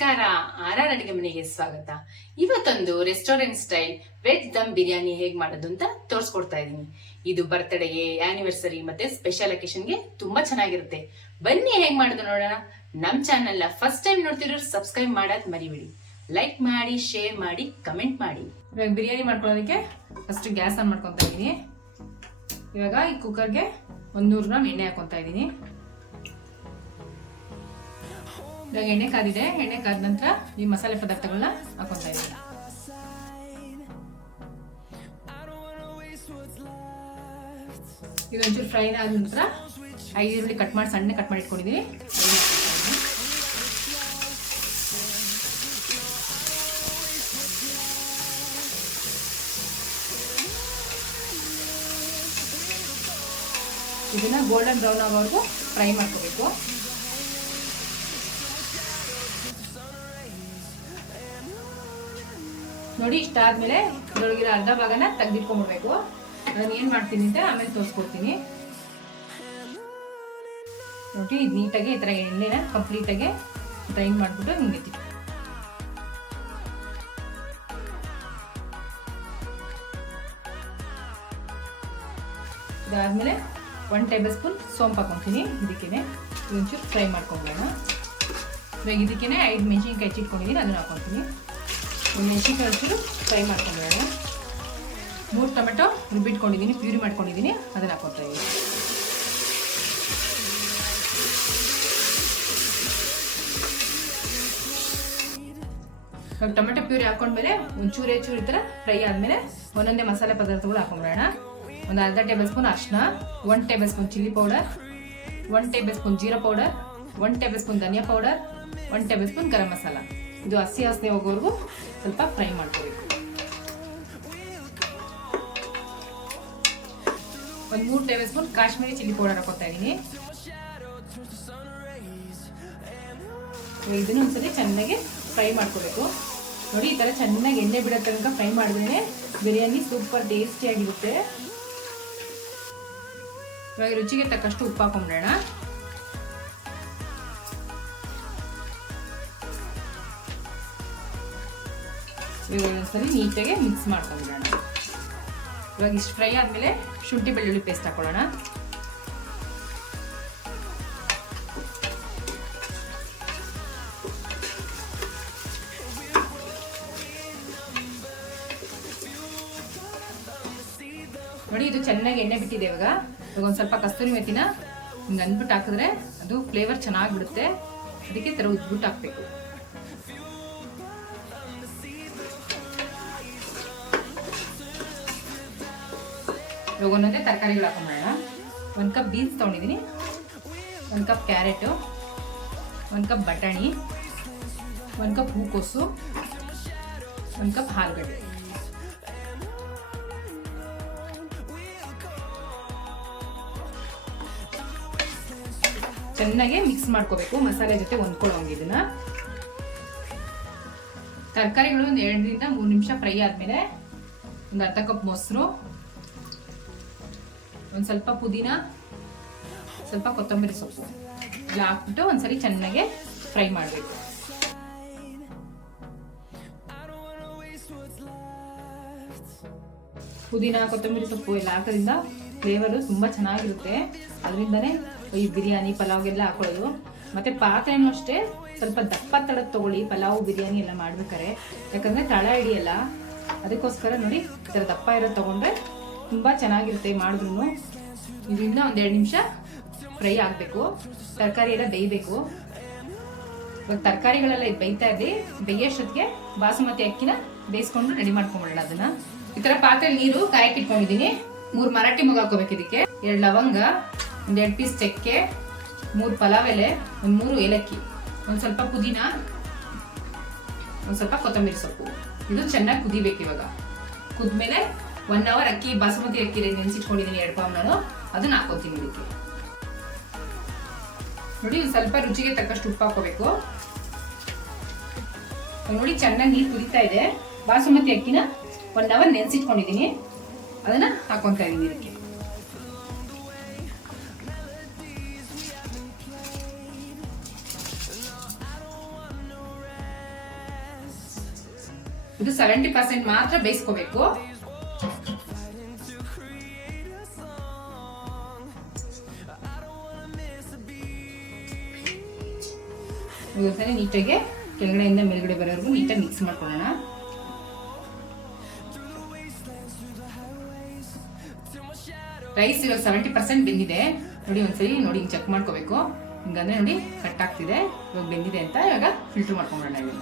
ನಮಸ್ಕಾರ. ಆರ್ ಅಡಿಗೆ ಮನೆಗೆ ಸ್ವಾಗತ. ಇವತ್ತೊಂದು restaurant style veg dum biryani ಹೇಗ್ ಮಾಡೋದು ಅಂತ ತೋರಿಸ್ಕೊಡ್ತಾ ಇದ್ದೀನಿ. ಇದು ಬರ್ತ್ಡೇಗೆ, ಆನಿವರ್ಸರಿ ಮತ್ತೆ ಸ್ಪೆಷಲ್ ಅಕೇಶನ್ಗೆ ತುಂಬಾ ಚೆನ್ನಾಗಿರುತ್ತೆ. ಬನ್ನಿ ಹೇಗ್ ಮಾಡೋದು ನೋಡೋಣ. ನಮ್ ಚಾನೆಲ್ ಫಸ್ಟ್ ಟೈಮ್ ನೋಡ್ತಿರೋರು ಸಬ್ಸ್ಕ್ರೈಬ್ ಮಾಡೋದ್ ಮರಿಬೇಡಿ. ಲೈಕ್ ಮಾಡಿ, ಶೇರ್ ಮಾಡಿ, ಕಮೆಂಟ್ ಮಾಡಿ. ಇವಾಗ ಬಿರಿಯಾನಿ ಮಾಡ್ಕೊಳ್ಳೋದಕ್ಕೆ ಫಸ್ಟ್ ಗ್ಯಾಸ್ ಆನ್ ಮಾಡ್ಕೊತಾ ಇದ್ದೀನಿ. ಇವಾಗ ಈ ಕುಕ್ಕರ್ಗೆ 100 ಗ್ರಾಮ್ ಎಣ್ಣೆ ಹಾಕೊತಾ ಇದ್ದೀನಿ. ಇವಾಗ ಎಣ್ಣೆ ಕಾದಿದೆ. ಎಣ್ಣೆ ಕಾದ ನಂತರ ಈ ಮಸಾಲೆ ಪದಾರ್ಥಗಳನ್ನ ಹಾಕೊತಾ ಇದ್ದೀನಿ. ಇದು ಒಂಚೂರು ಫ್ರೈ ಆದ ನಂತರ 5 ಈರುಳ್ಳಿ ಕಟ್ ಮಾಡಿ ಸಣ್ಣ ಕಟ್ ಮಾಡಿ ಇಟ್ಕೊಂಡಿದ್ದೀನಿ. ಇದನ್ನ ಗೋಲ್ಡನ್ ಬ್ರೌನ್ ಆಗೋವರೆಗೂ ಫ್ರೈ ಮಾಡ್ಕೋಬೇಕು. ನೋಡಿ, ಇಷ್ಟಾದ್ಮೇಲೆ ಇದರೊಳಗಿರೋ ಅರ್ಧ ಭಾಗನ ತೆಗೆದಿಟ್ಕೊಂಡ್ಬಿಡ್ಬೇಕು. ನಾನು ಏನ್ ಮಾಡ್ತೀನಿ ಅಂತ ಆಮೇಲೆ ತೋರಿಸ್ಕೊಡ್ತೀನಿ. ನೋಡಿ, ಇದು ನೀಟಾಗಿ ಈ ತರ ಎಣ್ಣೆನ ಕಂಪ್ಲೀಟ್ ಆಗಿ ಡ್ರೈ ಮಾಡ್ಬಿಟ್ಟು ಹಿಂಗೆ ಇದಾದ್ಮೇಲೆ 1 ಟೇಬಲ್ ಸ್ಪೂನ್ ಸೋಂಪು ಹಾಕೊಂತೀನಿ. ಇದಕ್ಕೇನೆ ಒಂಚೂರು ಫ್ರೈ ಮಾಡ್ಕೊಂಬೋಣ. ಇವಾಗ ಇದಕ್ಕೇನೆ 5 ಮೆಣಸಿನ್ಕಾಯಿ ಹೆಚ್ಚಿಟ್ಕೊಂಡಿದ್ದೀನಿ, ಅದನ್ನ ಹಾಕೊತೀನಿ. ಮೆಣಸಿನ್ಕಾಯಿ ಒಂಚೂರು ಫ್ರೈ ಮಾಡ್ಕೊಂಬೋಣ. 3 ಟೊಮೆಟೊ ರುಬ್ಬಿಟ್ಕೊಂಡಿದ್ದೀನಿ, ಪ್ಯೂರಿ ಮಾಡ್ಕೊಂಡಿದ್ದೀನಿ, ಅದನ್ನ ಹಾಕೊತಾ ಇದ್ದೀನಿ. ಇವಾಗ ಟೊಮೆಟೊ ಪ್ಯೂರಿ ಹಾಕೊಂಡ್ಮೇಲೆ ಒಂಚೂರು ಈ ಥರ ಫ್ರೈ ಆದಮೇಲೆ ಒಂದೊಂದೇ ಮಸಾಲೆ ಪದಾರ್ಥಗಳು ಹಾಕೊಂಡ್ಬಿಡೋಣ. ಒಂದು ಅರ್ಧ ಟೇಬಲ್ ಸ್ಪೂನ್ ಅರಿಶಿನ, 1 tablespoon chilli powder, 1 tablespoon ಜೀರಾ ಪೌಡರ್, 1 ಟೇಬಲ್ ಸ್ಪೂನ್ ಧನಿಯಾ powder, 1 tablespoon garam masala. ಇದು ಹಸಿ ವಾಸನೆ ಹೋಗೋವರೆಗೂ ಸ್ವಲ್ಪ ಫ್ರೈ ಮಾಡ್ಕೋಬೇಕು. ಒಂದು 3 tablespoon Kashmiri chilli powder ಹಾಕೋತಾ ಇದ್ದೀನಿ. ಇದನ್ನು ಒಂದ್ಸರಿ ಚೆನ್ನಾಗಿ ಫ್ರೈ ಮಾಡ್ಕೋಬೇಕು. ನೋಡಿ, ಈ ತರ ಚೆನ್ನಾಗಿ ಎಣ್ಣೆ ಬಿಡೋ ತನಕ ಫ್ರೈ ಮಾಡಿದ್ರೆ ಬಿರಿಯಾನಿ ಸೂಪರ್ ಟೇಸ್ಟಿ ಆಗಿರುತ್ತೆ. ಇವಾಗ ರುಚಿಗೆ ತಕ್ಕಷ್ಟು ಉಪ್ಪು ಹಾಕೊಂಡ್ಬಿಡೋಣ. ಇವಾಗ ಒಂದ್ಸರಿ ನೀಟಾಗಿ ಮಿಕ್ಸ್ ಮಾಡ್ಕೊಂಡ್ಬಿಡೋಣ. ಇವಾಗ ಇಷ್ಟು ಫ್ರೈ ಆದಮೇಲೆ ಶುಂಠಿ ಬೆಳ್ಳುಳ್ಳಿ ಪೇಸ್ಟ್ ಹಾಕೊಳ್ಳೋಣ. ನೋಡಿ, ಇದು ಚೆನ್ನಾಗಿ ಎಣ್ಣೆ ಬಿಟ್ಟಿದೆ. ಇವಾಗ ಒಂದು ಸ್ವಲ್ಪ ಕಸ್ತೂರಿ ಮೆಥಿನ ಹಿಂಗೆ ಅಂದ್ಬಿಟ್ಟು ಹಾಕಿದ್ರೆ ಅದು ಫ್ಲೇವರ್ ಚೆನ್ನಾಗಿ ಬಿಡುತ್ತೆ. ಅದಕ್ಕೆ ಥರ ಉದ್ಬಿಟ್ಟು ಹಾಕಬೇಕು. ಇವಾಗ ಒಂದೊಂದೇ ತರಕಾರಿಗಳು ಹಾಕೊಂಡ್ಬಿಡೋಣ. 1 ಕಪ್ ಬೀನ್ಸ್ ತೊಗೊಂಡಿದ್ದೀನಿ, 1 ಕಪ್ ಕ್ಯಾರೆಟು, 1 ಕಪ್ ಬಟಾಣಿ, 1 ಕಪ್ ಹೂಕೋಸು, 1 ಕಪ್ ಆಲೂಗಡ್ಡೆ. ಚೆನ್ನಾಗಿ ಮಿಕ್ಸ್ ಮಾಡ್ಕೋಬೇಕು, ಮಸಾಲೆ ಜೊತೆ ಹೊಂದ್ಕೊಳ್ಳೋಂಗೆ. ಇದನ್ನ ತರಕಾರಿಗಳು ಒಂದು 2 ರಿಂದ 3 ನಿಮಿಷ ಫ್ರೈ ಆದ್ಮೇಲೆ ಒಂದು ಅರ್ಧ ಕಪ್ ಮೊಸರು, ಒಂದು ಸ್ವಲ್ಪ ಪುದೀನ, ಸ್ವಲ್ಪ ಕೊತ್ತಂಬರಿ ಸೊಪ್ಪು ಎಲ್ಲ ಹಾಕ್ಬಿಟ್ಟು ಒಂದ್ಸರಿ ಚೆನ್ನಾಗಿ ಫ್ರೈ ಮಾಡಬೇಕು. ಪುದೀನ, ಕೊತ್ತಂಬರಿ ಸೊಪ್ಪು ಎಲ್ಲ ಹಾಕೋದ್ರಿಂದ ಫ್ಲೇವರು ತುಂಬ ಚೆನ್ನಾಗಿರುತ್ತೆ. ಅದರಿಂದನೇ ಈ ಬಿರಿಯಾನಿ ಪಲಾವ್ಗೆಲ್ಲ ಹಾಕೊಳ್ಳೋದು. ಮತ್ತೆ ಪಾತ್ರೆನೂ ಅಷ್ಟೇ ಸ್ವಲ್ಪ ದಪ್ಪ ತಳದ್ ತಗೊಳ್ಳಿ ಪಲಾವ್ ಬಿರಿಯಾನಿ ಎಲ್ಲ ಮಾಡ್ಬೇಕಾರೆ, ಯಾಕಂದ್ರೆ ತಳ ಹಿಡಿಯಲ್ಲ. ಅದಕ್ಕೋಸ್ಕರ ನೋಡಿ, ಈ ಥರ ದಪ್ಪ ಇರೋದು ತಗೊಂಡ್ರೆ ತುಂಬ ಚೆನ್ನಾಗಿರುತ್ತೆ ಮಾಡಿದ್ರು. ಇದರಿಂದ ಒಂದು 2 ನಿಮಿಷ ಫ್ರೈ ಆಗಬೇಕು. ತರಕಾರಿ ಎಲ್ಲ ಬೇಯಬೇಕು. ಇವಾಗ ತರಕಾರಿಗಳೆಲ್ಲ ಇದು ಬೇಯ್ತಾ ಇದ್ರಿ, ಬೇಯೋಷ್ಟೊತ್ತಿಗೆ ಬಾಸುಮತಿ ಅಕ್ಕಿನ ಬೇಯಿಸ್ಕೊಂಡು ರೆಡಿ ಮಾಡ್ಕೊಂಡ್ಬಿಡೋಣ. ಅದನ್ನ ಈ ಥರ ಪಾತ್ರೆ ನೀರು ಕಾಯಕ್ಕೆ ಇಟ್ಕೊಂಡಿದ್ದೀನಿ. 3 ಮರಾಠಿ ಮೊಗ್ಗು ಹಾಕೋಬೇಕು. ಇದಕ್ಕೆ 2 ಲವಂಗ, ಒಂದು 2 ಪೀಸ್ ಚಕ್ಕೆ, 3 ಪಲಾವ್ ಎಲೆ, ಒಂದು 3 ಏಲಕ್ಕಿ, ಒಂದು ಸ್ವಲ್ಪ ಪುದೀನ, ಒಂದು ಸ್ವಲ್ಪ ಕೊತ್ತಂಬರಿ ಸೊಪ್ಪು. ಇದು ಚೆನ್ನಾಗಿ ಕುದಿಬೇಕು. ಇವಾಗ ಕುದ್ಮೇಲೆ 1 ಅವರ್ ಅಕ್ಕಿ, ಬಾಸುಮತಿ ಅಕ್ಕಿ ನೆನೆಸಿಟ್ಕೊಂಡಿದ್ದೀನಿ 2 ಪಾವ್ ನಾನು, ಅದನ್ನ ಹಾಕೋತೀನಿ ಇದಕ್ಕೆ. ನೋಡಿ, ಒಂದು ಸ್ವಲ್ಪ ರುಚಿಗೆ ತಕ್ಕಷ್ಟು ಉಪ್ಪು ಹಾಕೋಬೇಕು. ನೋಡಿ, ಚೆನ್ನಾಗಿ ನೀರು ಕುದಿತಾ ಇದೆ. ಬಾಸುಮತಿ ಅಕ್ಕಿನ 1 ಅವರ್ ನೆನೆಸಿಟ್ಕೊಂಡಿದ್ದೀನಿ, ಅದನ್ನ ಹಾಕೊಂತಾ ಇದೀನಿ ಇದಕ್ಕೆ. ಇದು 70% ಮಾತ್ರ ಬೇಯಿಸ್ಕೋಬೇಕು. ಸರಿ ನೀಟಾಗಿ ಕೆಳಗಡೆಯಿಂದ ಮೇಲ್ಗಡೆ ಬರೋವರೆಗೂ ನೀಟಾಗಿ ಮಿಕ್ಸ್ ಮಾಡ್ಕೊಳ್ಳೋಣ. ರೈಸ್ ಇವಾಗ 70% ಬೆಂದಿದೆ ನೋಡಿ. ಒಂದ್ಸರಿ ನೋಡಿ ಹಿಂಗೆ ಚೆಕ್ ಮಾಡ್ಕೋಬೇಕು. ಹಿಂಗಂದ್ರೆ ನೋಡಿ ಕಟ್ ಆಗ್ತಿದೆ, ಇವಾಗ ಬೆಂದಿದೆ ಅಂತ. ಇವಾಗ ಫಿಲ್ಟರ್ ಮಾಡ್ಕೊಂಡ್ಬಿಡೋಣ.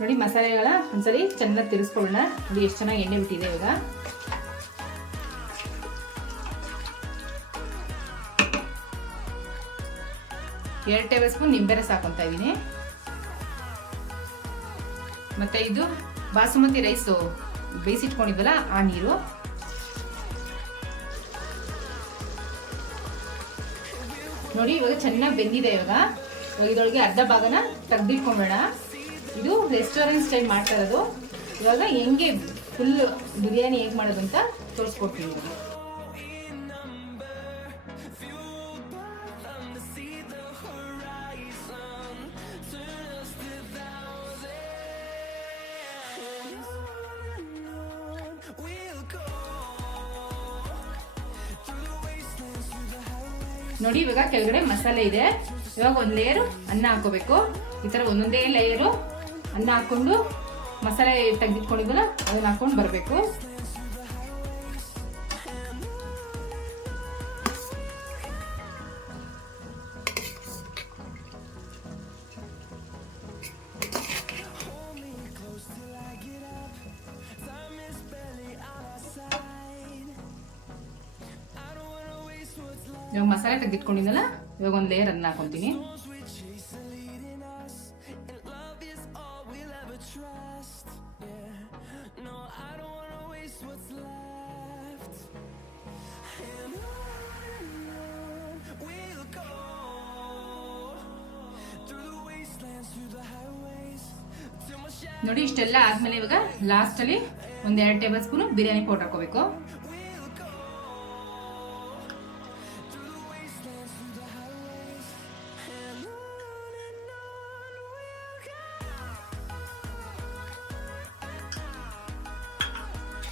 ನೋಡಿ ಮಸಾಲೆಗಳ ಒಂದ್ಸರಿ ಚೆನ್ನಾಗಿ ತಿರ್ಸ್ಕೊಳ್ಳೋಣ. ನೋಡಿ ಎಷ್ಟು ಚೆನ್ನಾಗಿ ಎಣ್ಣೆ ಬಿಟ್ಟಿದೆ. ಇವಾಗ 2 ಟೇಬಲ್ ಸ್ಪೂನ್ ನಿಂಬೆ ರಸ ಹಾಕೊಂತ ಇದ್ದೀನಿ. ಮತ್ತೆ ಇದು ಬಾಸುಮತಿ ರೈಸು ಬೇಯಿಸಿಟ್ಕೊಂಡಿದ್ವಲ್ಲ ಆ ನೀರು. ನೋಡಿ ಇವಾಗ ಚೆನ್ನಾಗಿ ಬೆಂದಿದೆ. ಇವಾಗ ಇದರೊಳಗೆ ಅರ್ಧ ಭಾಗನ ತೆಗ್ದಿಟ್ಕೊಂಬೇಡ. ಇದು ರೆಸ್ಟೋರೆಂಟ್ ಸ್ಟೈಲ್ ಮಾಡ್ತಾ ಇರೋದು. ಇವಾಗ ಹೆಂಗೆ ಫುಲ್ ಬಿರಿಯಾನಿ ಹೇಗೆ ಮಾಡೋದು ಅಂತ ತೋರಿಸ್ಕೊಡ್ತೀನಿ. ನೋಡಿ ಇವಾಗ ಕೆಳಗಡೆ ಮಸಾಲೆ ಇದೆ. ಇವಾಗ ಒಂದು ಲೇಯರು ಅನ್ನ ಹಾಕೋಬೇಕು. ಈ ತರ ಒಂದೊಂದೇ ಲೇಯರು ಅನ್ನ ಹಾಕೊಂಡು ಮಸಾಲೆ ತೆಗೆದಿಟ್ಕೊಂಡಿದ್ವಲ್ಲ ಅದನ್ನ ಹಾಕೊಂಡು ಬರಬೇಕು. ಇವಾಗ ಮಸಾಲೆ ತೆಗೆದಿಟ್ಕೊಂಡಿದ್ದಲ್ಲ, ಇವಾಗ ಒಂದು ಲೇಯರ್ ಅನ್ನ ಹಾಕೊಂತೀನಿ. ನೋಡಿ ಇಷ್ಟೆಲ್ಲ ಆದ್ಮೇಲೆ ಇವಾಗ ಲಾಸ್ಟ್ ಅಲ್ಲಿ 1-2 ಟೇಬಲ್ ಸ್ಪೂನ್ ಬಿರಿಯಾನಿ ಪೌಡರ್ ಹಾಕೋಬೇಕು.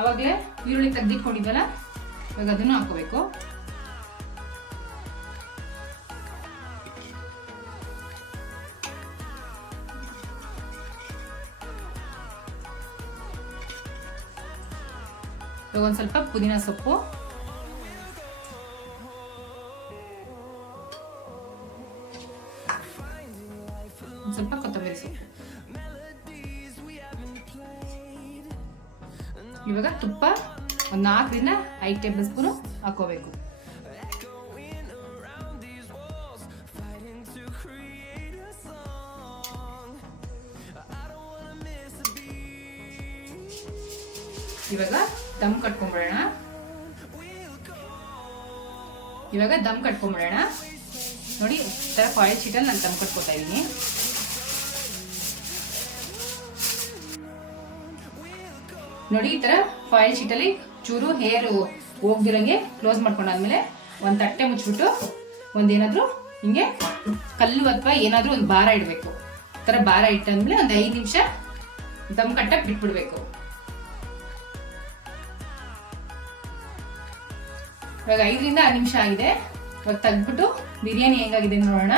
ಅವಾಗಲೇ ಈರುಳ್ಳಿ ತೆಗೆದಿಟ್ಕೊಂಡಿದ್ವಲ್ಲ, ಇವಾಗ ಅದನ್ನು ಹಾಕೋಬೇಕು. ಇವಾಗ ಒಂದು ಸ್ವಲ್ಪ ಪುದೀನ ಸೊಪ್ಪು, ಒಂದು ಸ್ವಲ್ಪ ಕೊತ್ತಂಬರಿ ಸೊಪ್ಪು. ಇವಾಗ ತುಪ್ಪ ಒಂದು 4-5 ಟೇಬಲ್ ಸ್ಪೂನು ಹಾಕೋಬೇಕು. ಇವಾಗ ದಮ್ ಕಟ್ಕೊಂಡ್ಬಿಡೋಣ. ನೋಡಿ ಈ ತರ ಫಾಯಿಲ್ ಶೀಟಲ್ಲಿ ನಾನು ದಮ್ ಕಟ್ಕೊತಾ ಇದ್ದೀನಿ. ನೋಡಿ ಈ ತರ ಫಾಯಿಲ್ ಶೀಟಲ್ಲಿ ಚೂರು ಹೇರ್ ಹೋಗ್ದಿರಂಗೆ ಕ್ಲೋಸ್ ಮಾಡ್ಕೊಂಡಾದ್ಮೇಲೆ ಒಂದು ತಟ್ಟೆ ಮುಚ್ಚಿಬಿಟ್ಟು ಒಂದೇನಾದ್ರೂ ಹಿಂಗೆ ಕಲ್ಲು ಅಥವಾ ಏನಾದ್ರೂ ಒಂದು ಭಾರ ಇಡಬೇಕು. ಈ ತರ ಭಾರ ಇಟ್ಟಾದ್ಮೇಲೆ ಒಂದು 5 ನಿಮಿಷ ದಮ್ ಕಟ್ಟಕ್ಕೆ ಬಿಟ್ಬಿಡ್ಬೇಕು. ಇವಾಗ 5-6 ನಿಮಿಷ ಆಗಿದೆ. ಇವಾಗ ತೆಗ್ದ್ಬಿಟ್ಟು ಬಿರಿಯಾನಿ ಹೆಂಗಾಗಿದೆ ನೋಡೋಣ.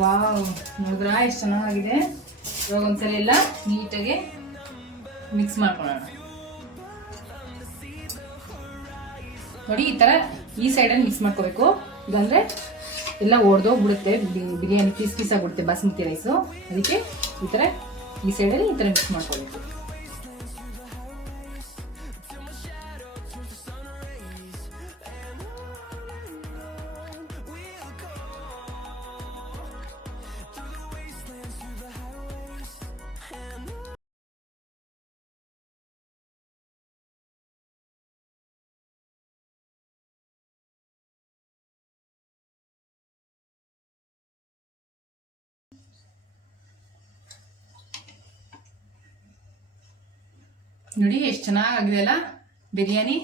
ವಾವ್, ನೋಡಿದ್ರಾ ಎಷ್ಟು ಚೆನ್ನಾಗಿದೆ. ಇವಾಗ ಒಂದ್ಸಲ ಎಲ್ಲ ನೀಟಾಗಿ ಮಿಕ್ಸ್ ಮಾಡ್ಕೊಳ್ಳೋಣ. ನೋಡಿ ಈ ತರ ಈ ಸೈಡಲ್ಲಿ ಮಿಕ್ಸ್ ಮಾಡ್ಕೋಬೇಕು. ಇದಂದ್ರೆ ಎಲ್ಲ ಒಡೆದೋಗ್ಬಿಡುತ್ತೆ, ಬಿರಿಯಾನಿ ಪೀಸ್ ಆಗ್ಬಿಡುತ್ತೆ ಬಾಸುಮತಿ ರೈಸು. ಅದಕ್ಕೆ ಈ ತರ ಈ ಸೈಡಲ್ಲಿ ಈ ತರ ಮಿಕ್ಸ್ ಮಾಡ್ಕೋಬೇಕು. ನೋಡಿ ಎಷ್ಟು ಚೆನ್ನಾಗಿದೆ ಅಲ್ಲ ಬಿರಿಯಾನಿ.